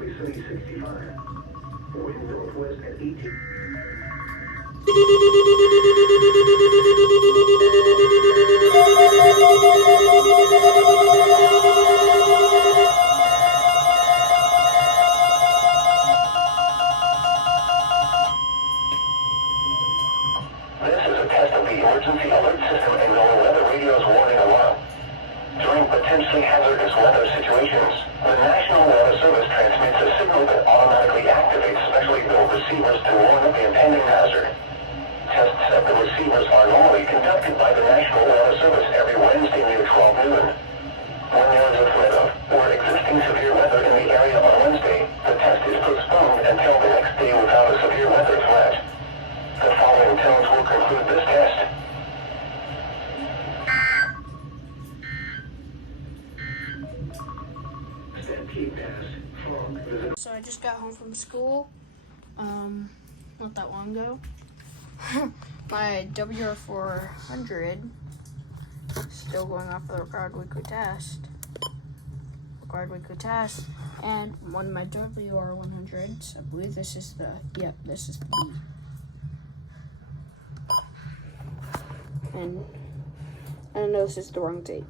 Berkeley City 65. Wind northwest at 18. This is a test of the emergency alert system and NOAA weather radio's warning alarm. During potentially hazardous weather situations, the National Weather Service transmits a signal that automatically activates specially built receivers to warn of the impending hazard. Tests of the receivers are normally conducted by the National Weather Service every Wednesday near 12 noon. When there is a threat of or existing severe weather in the area on Wednesday, the test is postponed until the next day without a severe weather threat. The following tones will conclude this test. So I just got home from school, not that long ago. My WR400 still going off the required weekly test. And one of my WR100s, I believe this is the, this is the B. And I know this is the wrong date.